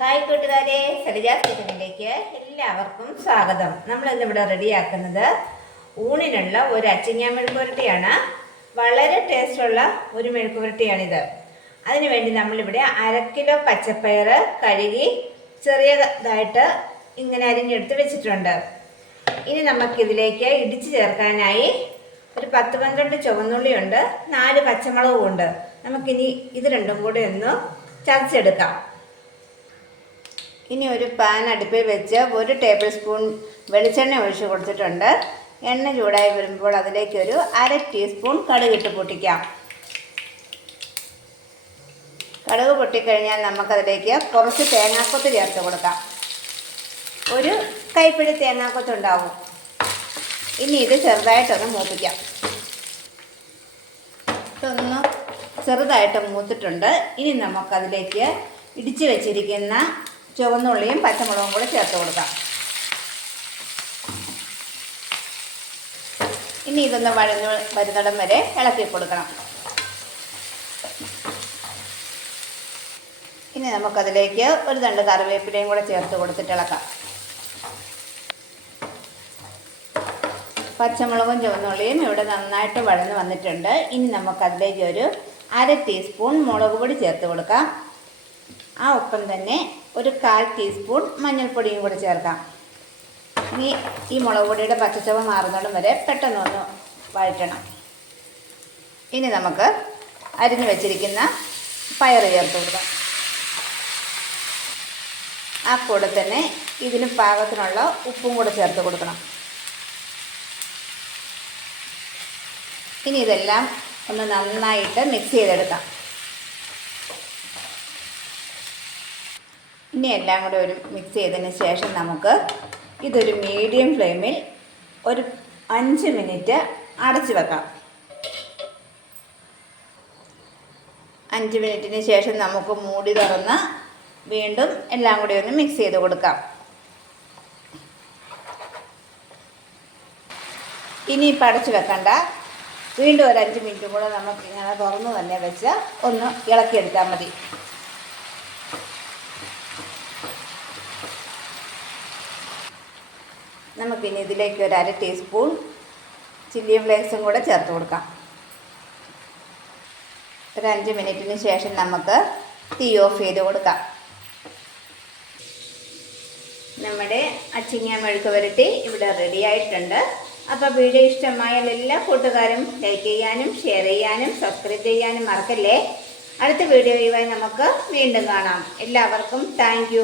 Hi കൂട്ടുകാരെ സരിജാസ് കിച്ചണിലേക്ക് എല്ലാവർക്കും സ്വാഗതം. നമ്മൾ ഇന്നിവിടെ റെഡിയാക്കുന്നത് ഊണിനുള്ള ഒരു അച്ചിങ്ങ മെഴുക്കുവരട്ടിയാണ് വളരെ ടേസ്റ്റുള്ള ഒരു മെഴുക്കുവരട്ടിയാണിത് അതിനുവേണ്ടി നമ്മളിവിടെ കിലോ പച്ചപ്പയർ കഴുകി ചെറിയതായിട്ട് ഇങ്ങനെ അരിഞ്ഞെടുത്ത് വെച്ചിട്ടുണ്ട്. ഇനി നമുക്കിതിലേക്ക് ഇടിച്ചു ചേർക്കാനായി ഒരു പത്ത് പന്ത്രണ്ട് ചുവന്നുള്ളിയുണ്ട് നാല് പച്ചമുളകും ഉണ്ട്. നമുക്കിനി ഇത് രണ്ടും കൂടി ഒന്ന് ചതച്ചെടുക്കാം. ഇനി ഒരു പാൻ അടുപ്പിൽ വെച്ച് ഒരു ടേബിൾ സ്പൂൺ വെളിച്ചെണ്ണ ഒഴിച്ച് കൊടുത്തിട്ടുണ്ട്. എണ്ണ ചൂടായി വരുമ്പോൾ അതിലേക്ക് ഒരു അര ടീസ്പൂൺ കടുകിട്ട് പൊട്ടിക്കാം. കടുക് പൊട്ടിക്കഴിഞ്ഞാൽ നമുക്കതിലേക്ക് കുറച്ച് തേങ്ങാക്കൊത്ത് ചേർത്ത് കൊടുക്കാം. ഒരു കൈപ്പിടി തേങ്ങാക്കൊത്ത് ഉണ്ടാവും. ഇനി ഇത് ചെറുതായിട്ടൊന്ന് മൂപ്പിക്കാം. ഇതൊന്ന് ചെറുതായിട്ട് മൂത്തിട്ടുണ്ട്. ഇനി നമുക്കതിലേക്ക് ഇടിച്ചു വെച്ചിരിക്കുന്ന ചുവന്നുള്ളിയും പച്ചമുളകും കൂടെ ചേർത്ത് കൊടുക്കാം. ഇനി ഇതൊന്ന് വഴഞ്ഞു വരുന്നിടം വരെ ഇളക്കി കൊടുക്കണം. ഇനി നമുക്കതിലേക്ക് ഒരു രണ്ട് കറിവേപ്പിലയും കൂടെ ചേർത്ത് കൊടുത്തിട്ട് ഇളക്കാം. പച്ചമുളകും ചുവന്നുള്ളിയും ഇവിടെ നന്നായിട്ട് വഴന്ന് വന്നിട്ടുണ്ട്. ഇനി നമുക്കതിലേക്ക് ഒരു അര ടീസ്പൂൺ മുളക് പൊടി ചേർത്ത് കൊടുക്കാം. ആ ഒപ്പം തന്നെ ഒരു കാൽ ടീസ്പൂൺ മഞ്ഞൾപ്പൊടിയും കൂടി ചേർക്കാം. ഇനി ഈ മുളക് പൊടിയുടെ പച്ചച്ചവ മാറുന്നതും വരെ പെട്ടെന്നൊന്ന് വഴറ്റണം. ഇനി നമുക്ക് അരിഞ്ഞു വെച്ചിരിക്കുന്ന പയർ ചേർത്ത് കൊടുക്കാം. ആ കൂടെ തന്നെ ഇതിന് പാകത്തിനുള്ള ഉപ്പും കൂടെ ചേർത്ത് കൊടുക്കണം. ഇനി ഇതെല്ലാം ഒന്ന് നന്നായിട്ട് മിക്സ് ചെയ്തെടുക്കാം. ഇനി എല്ലാം കൂടെ ഒരു മിക്സ് ചെയ്തതിന് ശേഷം നമുക്ക് ഇതൊരു മീഡിയം ഫ്ലെയിമിൽ ഒരു അഞ്ച് മിനിറ്റ് അടച്ചു വെക്കാം. അഞ്ച് മിനിറ്റിന് ശേഷം നമുക്ക് മൂടി തുറന്ന് വീണ്ടും എല്ലാം കൂടി ഒന്ന് മിക്സ് ചെയ്ത് കൊടുക്കാം. ഇനി ഇപ്പം അടച്ചു വെക്കണ്ട. വീണ്ടും ഒരു അഞ്ച് മിനിറ്റ് കൂടെ നമുക്ക് ഇങ്ങനെ തുറന്ന് തന്നെ വെച്ച് ഒന്ന് ഇളക്കിയെടുത്താൽ മതി. നമുക്കിനി ഇതിലേക്ക് ഒരു അര ടീസ്പൂൺ ചില്ലി ഫ്ലേക്സും കൂടെ ചേർത്ത് കൊടുക്കാം. ഒരു അഞ്ച് മിനിറ്റിന് ശേഷം നമുക്ക് തീ ഓഫ് ചെയ്ത് കൊടുക്കാം. നമ്മുടെ അച്ചിങ്ങ മെഴുക്ക് വരട്ടി ഇവിടെ റെഡി ആയിട്ടുണ്ട്. അപ്പോൾ വീഡിയോ ഇഷ്ടമായാൽ എല്ലാ കൂട്ടുകാരും ലൈക്ക് ചെയ്യാനും ഷെയർ ചെയ്യാനും സബ്സ്ക്രൈബ് ചെയ്യാനും മറക്കല്ലേ? അടുത്ത വീഡിയോയുമായി നമുക്ക് വീണ്ടും കാണാം. എല്ലാവർക്കും താങ്ക്